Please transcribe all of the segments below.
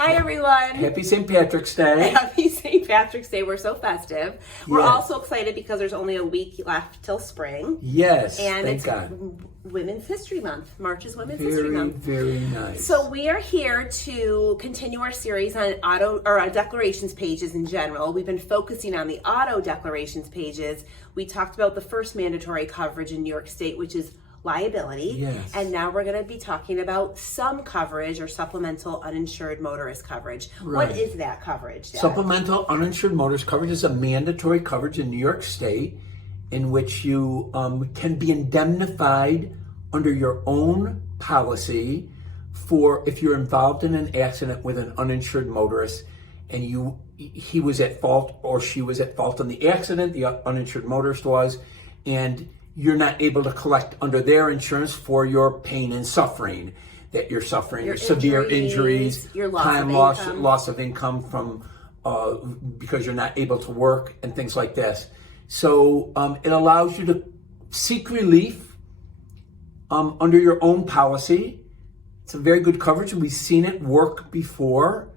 Hi, everyone. Happy St. Patrick's Day. Happy St. Patrick's Day. We're so festive. We're also excited because there's only a week left till spring. Yes, and thank it's God. Women's History Month. March is Women's History Month. Very nice. So we are here to continue our series on declarations pages in general. We've been focusing on the auto declarations pages. We talked about the first mandatory coverage in New York State, which is liability. Yes. And now we're going to be talking about some coverage or supplemental uninsured motorist coverage. Right. What is that coverage, Dad? Supplemental uninsured motorist coverage is a mandatory coverage in New York State in which you can be indemnified under your own policy for if you're involved in an accident with an uninsured motorist and he was at fault or she was at fault in the accident, the uninsured motorist was, and you're not able to collect under their insurance for your pain and suffering that you're suffering, your severe injuries, your loss of income from because you're not able to work and things like this. So it allows you to seek relief under your own policy. It's a very good coverage. We've seen it work before,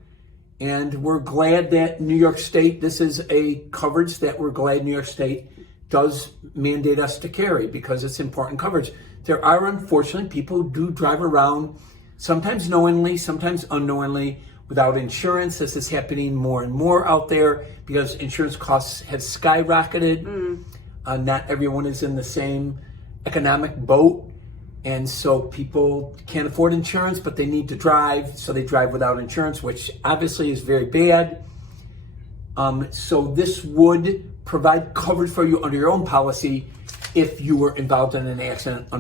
and we're glad that New York State, this is a coverage that we're glad New York State does mandate us to carry because it's important coverage. There are unfortunately people who do drive around, sometimes knowingly, sometimes unknowingly, without insurance. This is happening more and more out there because insurance costs have skyrocketed. Not everyone is in the same economic boat. And so people can't afford insurance, but they need to drive, so they drive without insurance, which obviously is very bad. So this would provide coverage for you under your own policy if you were involved in an accident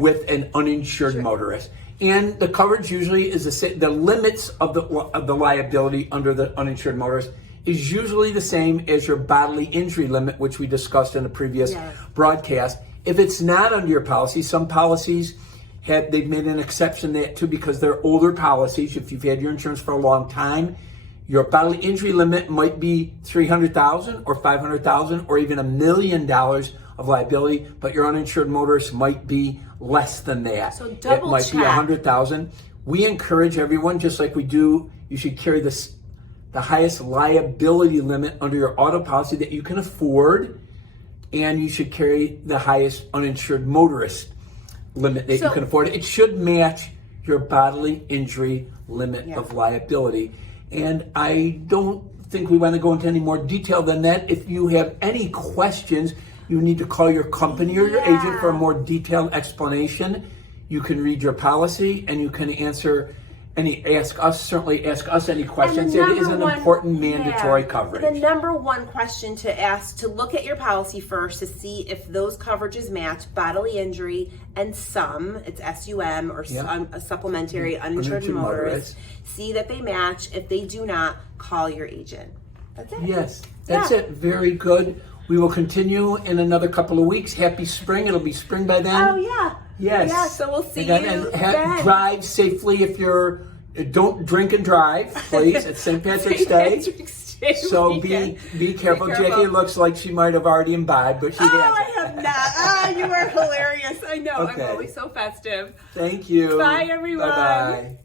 with an uninsured motorist. And the coverage usually is the limits of the liability under the uninsured motorist is usually the same as your bodily injury limit, which we discussed in a previous broadcast. If it's not under your policy, some policies they've made an exception to that too because they're older policies. If you've had your insurance for a long time, your bodily injury limit might be $300,000 or $500,000 or even $1 million of liability, but your uninsured motorist might be less than that. So double it might check. be $100,000. We encourage everyone, just like we do, you should carry the highest liability limit under your auto policy that you can afford, and you should carry the highest uninsured motorist limit that you can afford. It should match your bodily injury limit of liability. And I don't think we want to go into any more detail than that. If you have any questions, you need to call your company or your agent for a more detailed explanation. You can read your policy and you can ask us any questions. It is an important mandatory coverage. The number one question to ask, to look at your policy first to see if those coverages match bodily injury and it's SUM or a supplementary uninsured motorist. See that they match. If they do not, call your agent. That's it. Yes, that's it. Very good. We will continue in another couple of weeks. Happy spring. It'll be spring by then. Oh, yeah. Yes. Yeah, so we'll see you then. Drive safely don't drink and drive, please. It's St. Patrick's Day. So be careful. Jackie looks like she might have already imbibed, but she hasn't. I have not. You are hilarious. I know. Okay. I'm always so festive. Thank you. Bye, everyone. Bye-bye.